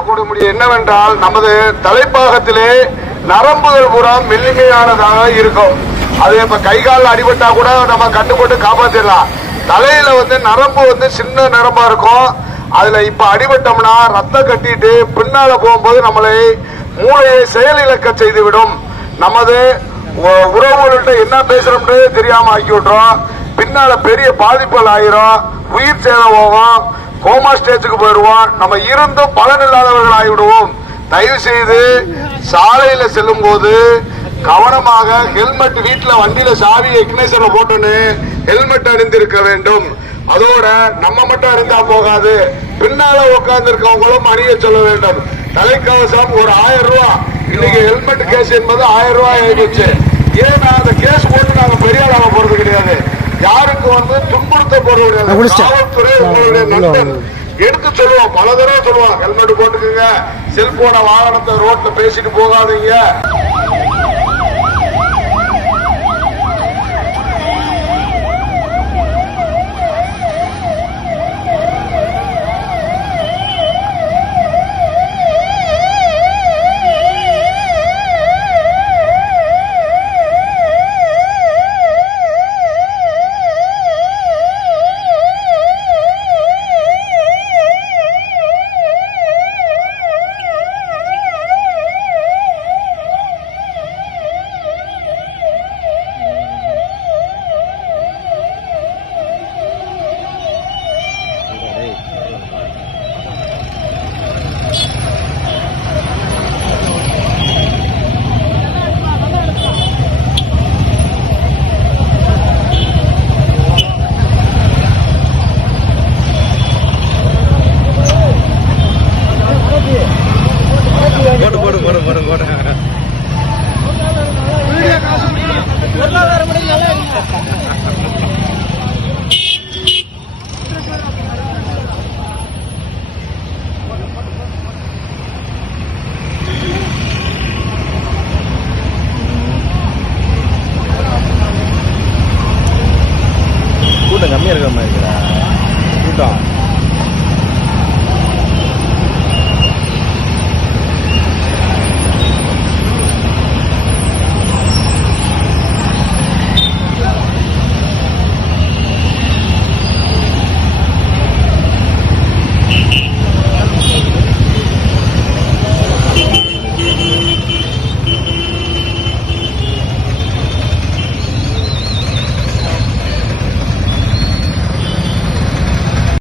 சொல்லக்கூடிய முடியும் என்னவென்றால் நமது தலைப்பாகத்திலே நரம்புகள் புறம் மெல்லிமையானதாக இருக்கும். அது இப்ப கை கால் அடிபட்டா கூட நம்ம கட்டுப்பட்டு காப்பாத்திடலாம். தலையில நரம்பு சின்ன நரம்பா இருக்கும். அதுல இப்ப அடிபட்டோம்னா ரத்தம் கட்டிட்டு பின்னால போகும்போது நம்மளை மூளையை செயலிழக்க செய்துவிடும். நமது உறவுகள்கிட்ட என்ன பேசுறோம்ன்றதே தெரியாம ஆக்கி விட்டுரும். பின்னால பெரிய பாதிப்புகள் ஆயிரும். உயிர் சேதம் போகும். கோமா ஸ்டேஜுக்கு போயிடுவோம். நம்ம இருந்தும் பலன் இல்லாதவர்கள் ஆகிவிடுவோம். தயவு செய்து சாலையில செல்லும் போது கவனமாக ஹெல்மெட் வீட்டுல வண்டியில சாவி எக்னேசர்ல போட்டுன்னு ஹெல்மெட் அணிந்திருக்க வேண்டும். அதோட நம்ம மட்டும் இருந்தா போகாது, பின்னால உட்கார்ந்து இருக்கவங்களும் அணிய சொல்ல வேண்டும். தலைக்கவசம் ஒரு 1000 ரூபாய். இன்னைக்கு ஹெல்மெட் கேஸ் என்பது 1000 ரூபாய் ஆயிடுச்சு. ஏன்னா அந்த கேஸ் போட்டு நாங்க பெரிய ஆளாக போறது கிடையாது. யாருக்கு துன்புறுத்த போறது கிடையாது. காவல்துறை உங்களுடைய நண்பன் எடுத்து சொல்லுவோம். பல தடவை சொல்லுவோம், ஹெல்மெட் போட்டுக்குங்க, செல்போனை வாகனத்தை ரோட்ல பேசிட்டு போகாதீங்க. கூட்டம் கம்மியா இருக்கிற மாதிரி இருக்குடா கூட்டம்.